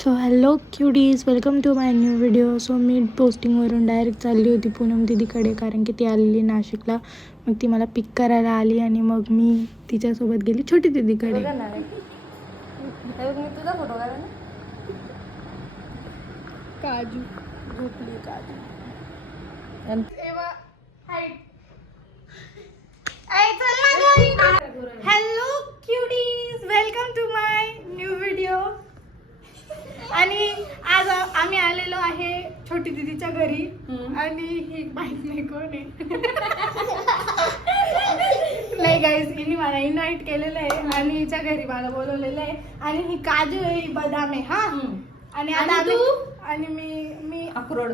So hello cuties, welcome to my new video. So मी पोस्टिंगवरून direct चालली होती पूनम दीदीकडे, कारण की ती आलेली नाशिकला. मग ती मला पिक करायला आली आणि मग मी तिच्यासोबत गेली छोटी दीदीकडे. तुझा फोटो काढा ना. काजू झोपली Kaju. Hello cuties, welcome to my new video. आणि आज आम्ही आलेलो आहे छोटी दीदीच्या घरी. आणि ही माहित नाही कोण आहे. नाही गाईज, हिने मला इन्व्हाइट केलेलं आहे आणि हिच्या घरी मला बोलवलेलं आहे. आणि ही काजू आहे, ही बदाम आहे. हा, आणि आता आणि मी अक्रोड.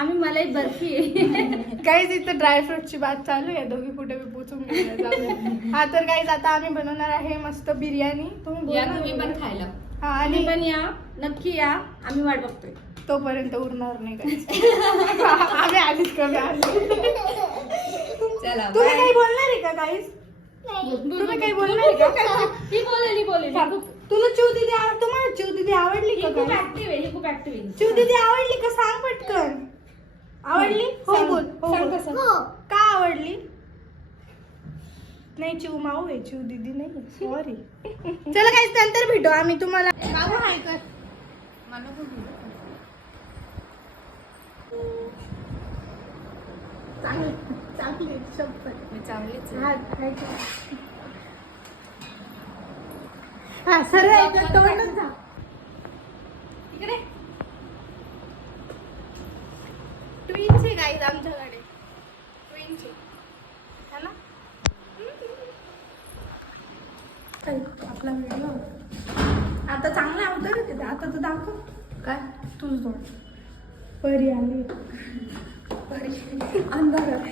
आम्ही मलाई बर्फी आहे. गाईज इथं ड्रायफ्रूटची बात चालू आहे. दोघी कुठे बी पोचून गेले. हा तर गाईज, आता आम्ही बनवणार आहे मस्त बिर्याणी. तुम्ही पण खायला. हा, आणि पण या, नक्की या, आम्ही वाट बघतोय. तोपर्यंत उरणार नाही गाईज. आम्ही आधीच कमी आलो. चला, तुम्ही काही बोलणार आहे का गाईज? तुम्ही काही बोलणार आहे का? ही बोलेली. तुला तुम्हाला चिव दीदी आवडली का? खूप ऍक्टिव्ह आहे, खूप ऍक्टिव्ह आहे. चिव दीदी आवडली का? सांग पटकन. आवडली? हो बोल. सांग कसं. का आवडली? नाही, चिव माऊ आहे, चिव दीदी नाही. सॉरी. चला काहीच, नंतर भेटू आम्ही तुम्हाला. बाबू हाय कर. चांगली शपथ. मी चांगलीच आहे. हा, सरळ तोंडच जा. इकडे ट्विन्स आहे गाईज आमच्याकडे. ट्विन्स आहे ना. आपला व्हिडिओ आता चांगला अवतार आहे. आता तर दाखव. काय तुझ तोंड. परी आली. परी अंधारात.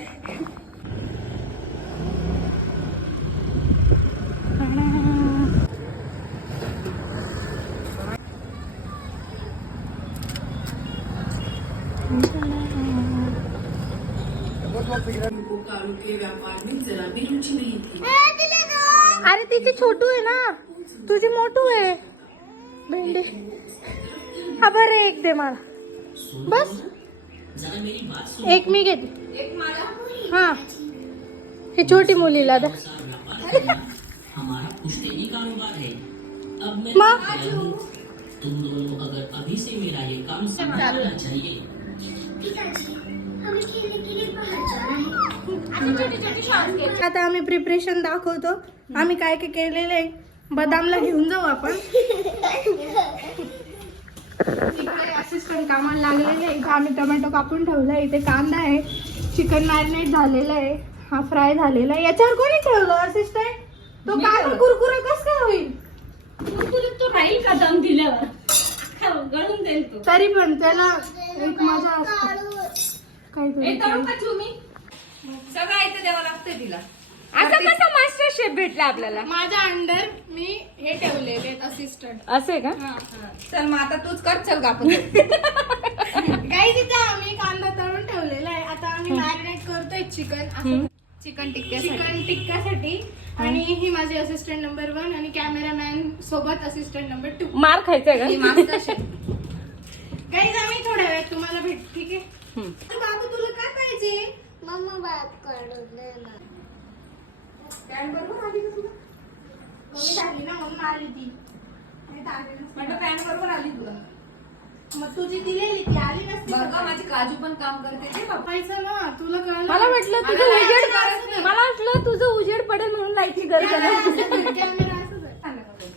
अरे तिची छोटू आहे ना, तुझी मोठू आहे. भेंडे. हा बरं, एक दे मला. बस एक मी घेते. एक मला. हा, ही छोटी मुलीला द्या. हमारा पुश्तैनी कारोबार है. अब मैं मग तुम दोनों अगर अभी से मेरा ये काम संभालना चाहिए. आता आम्ही प्रिपरेशन दाखवतो. आम्ही काय काय केलेलं आहे. बदामला घेऊन जाऊ आपण. असिस्टंट कामाला लागलेले आहे. इथे आम्ही टोमॅटो कापून ठेवलाय. इथे कांदा आहे. चिकन मॅरिनेट झालेलं आहे. हा फ्राय झालेला आहे. याच्यावर कोणी ठेवलं असिस्टंट? तो कांदा कुरकुरा कस काय होईल? तो राहील का दम दिल्यावर? गळून जाईल तो. तरी पण त्याला एक मजा असते. काहीतरी सगळं इथे द्यावं लागतंय तिला. असं कसं मास्टर शेफ भेटला आपल्याला? माझ्या अंडर मी हे ठेवलेले असिस्टंट. असे का? चल मग आता तूच कर. चल का आपण काही तिथे आम्ही कांदा तळून ठेवलेला आहे. आता आम्ही मॅरिनेट करतोय चिकन टिक्क्यासाठी. आणि ही माझी असिस्टंट नंबर 1 आणि कॅमेरामॅन सोबत असिस्टंट नंबर 2. मार खायचंय का? Master chef. गाईज, आम्ही थोड्या वेळात तुम्हाला भेट. ठीक आहे. बाबू, तुला काय पाहिजे? मम्मा बात काढून दे ना. पॅन बरोबर आली का तुला? कमी झाली ना, मम्मा आली ती. पॅन बरोबर आली तुला. मग तुझी दिलेली ती आली नसती. बघा, माझी काजू पण काम करते ते. पैसा ना तुला कळलं. मला वाटलं तुझं उजेड, मला वाटलं तुझं उजेड पडेल म्हणून लाईटची गरज नाही. कॅमेरा असं कर.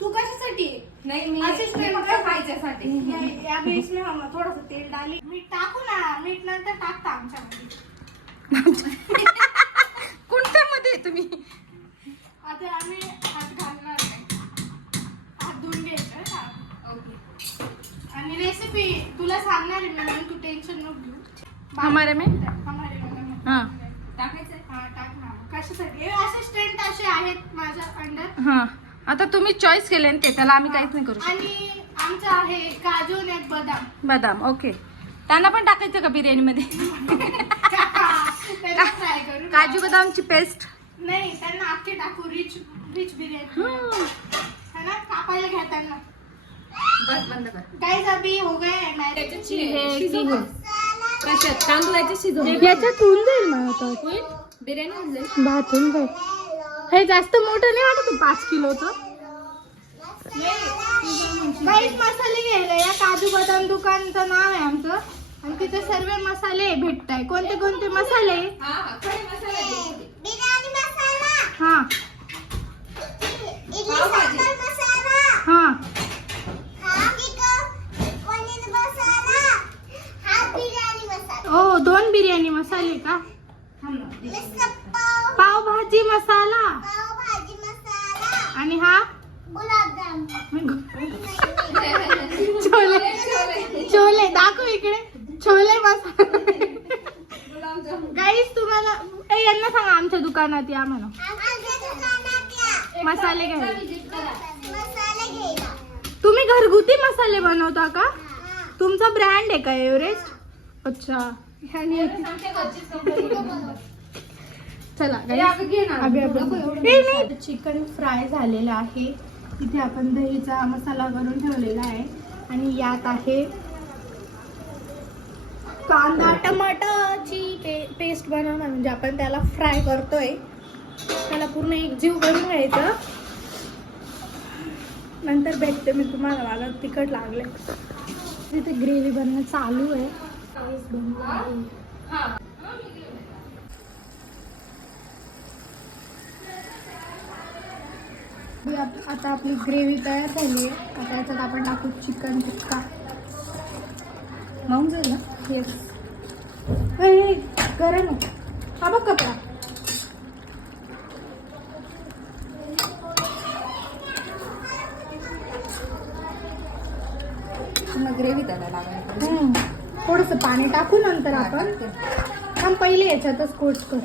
तू कशासाठी? नाही, मी असिस्टंट खायच्यासाठी. या बेस में हम थोडस तेल डाली. मीठ टाकू ना. मीठ नंतर टाकता आमच्यामध्ये. कोणत्या मध्ये तुम्ही? आता आम्ही हात घालणार नाही. हात धुवून घ्यायचं ना. ओके. आणि रेसिपी तुला सांगणार आहे मी, म्हणून तू टेन्शन नको घेऊ. हमारे में हा, टाकायचंय. हा टाक ना. कशासाठी? असिस्टंट असे आहेत माझ्या अंडर. हा, आता तुम्ही चॉईस केले ते, त्याला आम्ही काहीच नाही करू शकत. आणि आमचं आहे काजू आणि बदाम. बदाम. ओके. त्यांना पण टाकायचं का बिर्याणी मध्ये? फ्राय करू. काजू बदामची पेस्ट नाही, त्यांना अख्खे टाकू. रिच व्हेज बिरयानी है ना, कापायला घेताना बस बंद कर. गाइस अभी हो गया है कशात तांदूळाचे शिजवून याच्यात होऊन जाईल मला तर बिर्याणी होऊन जाईल. भात होऊन जाईल. हे जास्त मोठं नाही वाटत 5 किलोचं. गाइस मसाले घ्यायला या काजू बदाम दुकानचं नाव आहे आमचं आणि तिथे सर्व मसाले भेटताय. कोणते कोणते मसाले? खडे मसाले द्यायचे. बिर्याणी मसाला, हा इडली सांबार मसाला, हा ओ 2 बिर्याणी मसाले का? पाव भाजी मसाला आणि हा छोले. छोले दाखव इकडे. छोले मसाला. गाईस तुम्हाला यांना सांगा आमच्या दुकानात या म्हणा मसाले घ्यायला. तुम्ही घरगुती मसाले बनवता का? तुमचा ब्रँड आहे का एव्हरेस्ट? अच्छा. चला चिकन फ्राय झालेलं आहे. इथे आपण दहीचा मसाला करून ठेवलेला आहे आणि यात आहे कांदा टमाटाची पेस्ट बनवणार. म्हणजे आपण त्याला फ्राय करतोय. त्याला पूर्ण एकजीव करून घ्यायचं. नंतर भेटते मी तुम्हाला. मला तिखट लागले. तिथे ग्रेव्ही बनणं चालू आहे. आता आपली ग्रेव्ही तयार झाली आहे. आता याच्यात आपण टाकू चिकन टिक्का. मग जाईल ना. येस गरम आहे. हा बघ कपडा. ग्रेव्ही त्याला लागायला थोडंसं पाणी टाकू नंतर आपण. पण पहिले याच्यातच कोट कर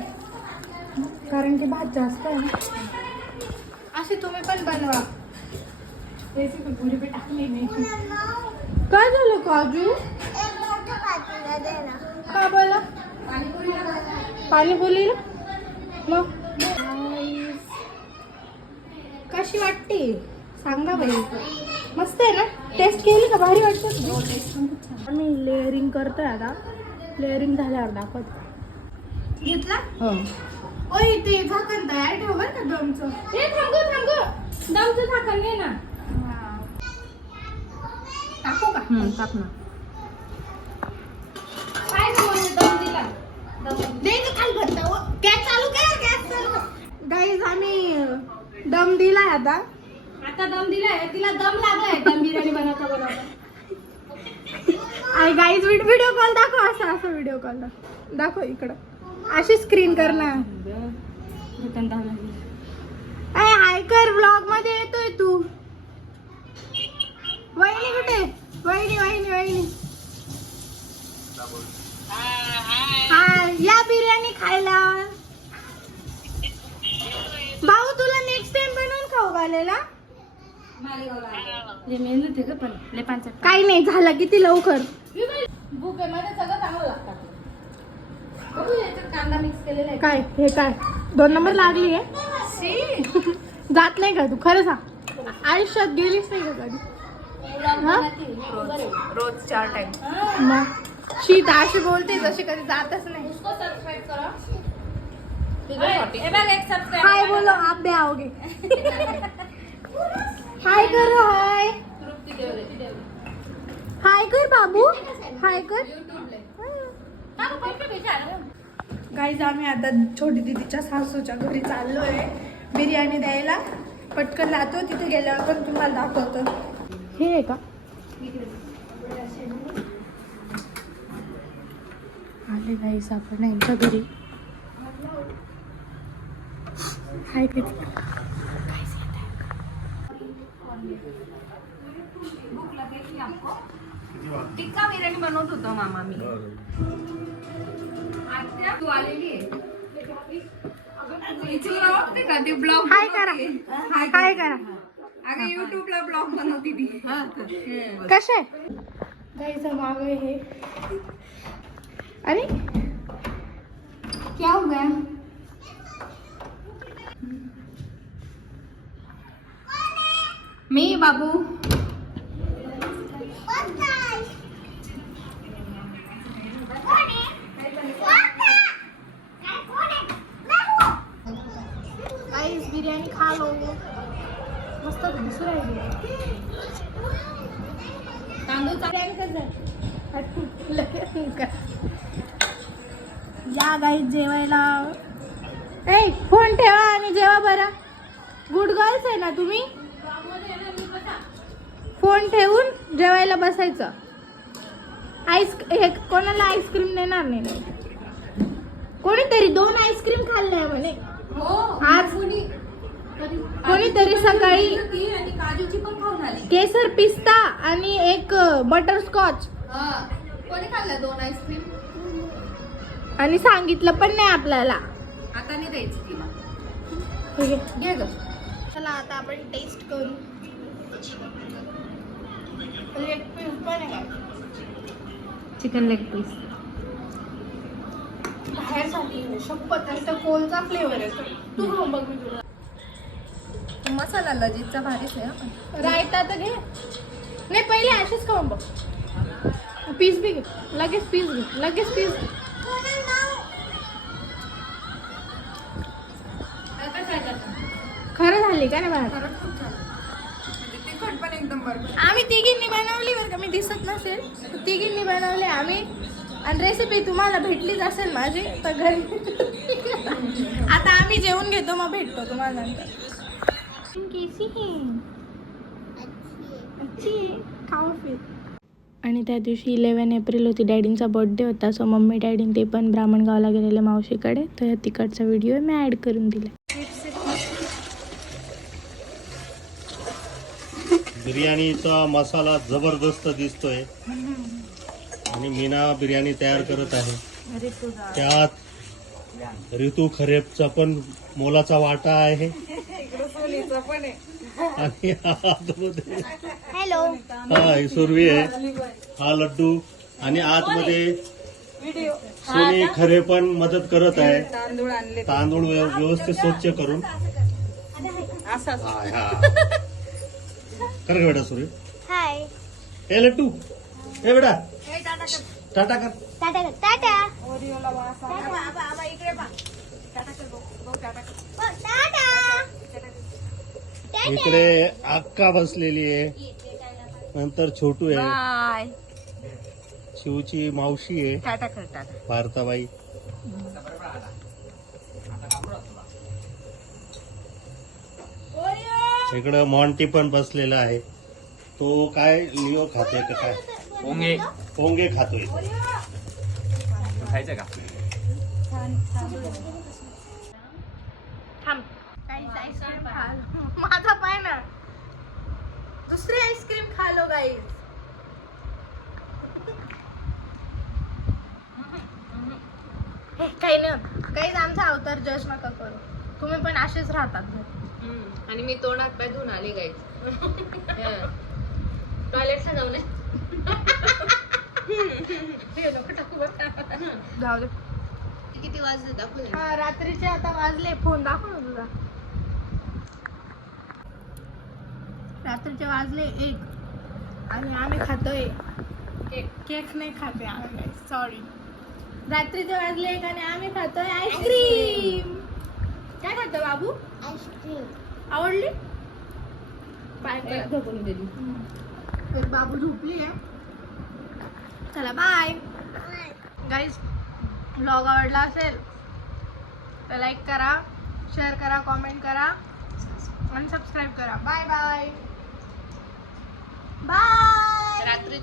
कारण की भात जास्त आहे ना. असे तुम्ही पण बनवा. रेसिपी पुरी पे टाकली नाही. काय झालं काजू? का बोला पाणीपुरीला मग कशी वाटते सांगा बाई. मस्त आहे ना. टेस्ट केली का? भारी वाटतं. आम्ही लेअरिंग करतोय आता. लेअरिंग झाल्यावर दाखवतो. घेतला हो. ओ इथे झाकण तयार ठेव बरं का दमचं. हे थांब दमचं झाकण घे ना. टाकू का? टाक ना. काय दम दिला? दे खाली भरता. गॅस चालू कर. गॅस चालू. गाईज आम्ही दम दिलाय आता दम दिलाय. तिला दम लागलाय दम बिर्याणी बनवता. आई गाईज व्हिडिओ कॉल दाखव. असं व्हिडिओ कॉल दाखव इकडं. अशी स्क्रीन कर ना. हाय कर. व्लॉग मध्ये येतोय तू. वहिनी कुठे? वहिनी हाय. या बिर्याणी खायला. भाऊ तुला नेक्स्ट टाइम बनवून खाऊ घालेला. काही नाही झालं किती लवकर. बुकेमध्ये सगळं चांगलं लागतं. कांदा मिक्स केलेला आहे. काय हे काय 2 नंबर लागली आहे. जात नाही का तू? खरं सांग. आयुष्यात गेलीच नाही का कधी? रोज 4 टाइम. मग शीत अशी बोलते जशी कधी जातच नाही. हाय बोलो आप भी आओगे. हाय कर. हाय कर बाबू. हाय कर. गाईज आम्ही आता छोटी दीदीच्या सासूच्या घरी चाललोय बिर्याणी द्यायला. पटकन जातो. तिथे गेल्यावर पण तुम्हाला दाखवतो. हे आहे का? आले गाईज आपण यांच्या घरी. हाय कर. टिक्का बिर्याणी बनवत होतो मामा मी. तू आलेली आहे. ब्लॉग हाय करा. हाय करा. अगं युट्यूबला ब्लॉग बनवती ती. कसे गाईचा माग हे. अरे क्या हो गया? मी बाबू बिर्याणी खा लो मस्त दिसू राहिली तांदूळ या गाईत जेवायला ए फोन ठेवा आणि जेवा बरं गुड गर्ल्स आहे ना तुम्ही फोन ठेवून जेवायला बसायचं हे कोणाला आईस्क्रीम देणार नाही कोणीतरी 2 आईस्क्रीम खाल्ले म्हणे आज कोणीतरी सकाळी आणि काजूची पण खाऊन आली केसर पिस्ता आणि एक बटरस्कॉच कोणी खाल्लं 2 आईस्क्रीम आणि सांगितलं पण नाही आपल्याला आता नाही द्यायचं तिला ठीक आहे घे ग चला आता आपण टेस्ट करू लेग पीस पण आहे चिकन लेग पीस बाहेरसाठी शपथ आणि कोलचा फ्लेवर आहे तू खाऊन बघ मी तुला मसाला लजीजचा भारीच आहे हा. रायता तर घे नाही पहिले असेच खाऊन बघ पीस बी घे लगेच पीस घे लगेच पीस घे खरं झाली का नाही बाहेर खरंच खूप छान म्हणजे तिखट पण एकदम बरोबर आम्ही तिघींनी बनवली बरं का मी दिसत नसेल तिघींनी बनवले आम्ही आणि रेसिपी तुम्हाला भेटलीच असेल माझी तर घरी आता आम्ही जेवून घेतो मग भेटतो तुम्हाला नंतर कैसी है अच्छी है खाओ फिर आणि त्या दिवशी 11 एप्रिल होती डॅडींचा बर्थडे होता सो मम्मी डॅडीन ते पण ब्राह्मणगावला गेलेले मावशीकडे तर ह्या तिकडचा व्हिडिओ मी ॲड करून दिला बिर्याणीचा मसाला जबरदस्त दिसतोय आणि मीना बिर्याणी तयार करत आहे त्यात ऋतू खरेपचा पण मोलाचा वाटा आहे आणि आतमध्ये हॅलो हा ही सुरवी आहे हा लड्डू आणि आतमध्ये सोनी खरे पण मदत करत आहे तांदूळ व्यवस्थित स्वच्छ करून हा कर ग बेटा सूर्य हाय ए लड्डू ए बेटा टाटा कर टाटा टाटा इकडे अक्का बसलेली आहे नंतर छोटू आहे बाय शिवची मावशी आहे टाटा कर टाटा भारताबाई इकडं मॉन्टी पण बसलेला आहे तो काय लिओ खातोय का काय पोंगे खातोय खायचं का थांब आईस्क्रीम खा माझा पाय ना दुसरी आईस्क्रीम खा लो गाईज काही नाही काहीच आमचा अवतार जज नका करू तुम्ही पण असेच राहतात आणि मी तोंडात पाय धुवून आली गाईज टॉयलेटला जाऊ नये जाऊ दे किती वाजले दाखवू दे. हा रात्रीचे आता वाजले फोन दाखव ना तुझा रात्रीचे वाजले 1 आणि आम्ही खातोय केक नाही खाते आम्ही सॉरी रात्रीचे वाजले 1 आणि आम्ही खातोय आईस्क्रीम काय खातो बाबू आईस्क्रीम आवडली बाय झोपून दिली तर बाबू झोपली आहे चला बाय गाईज ब्लॉग आवडला असेल तर लाईक करा शेअर करा कॉमेंट करा आणि सबस्क्राईब करा बाय बाय बाय रात्रीचे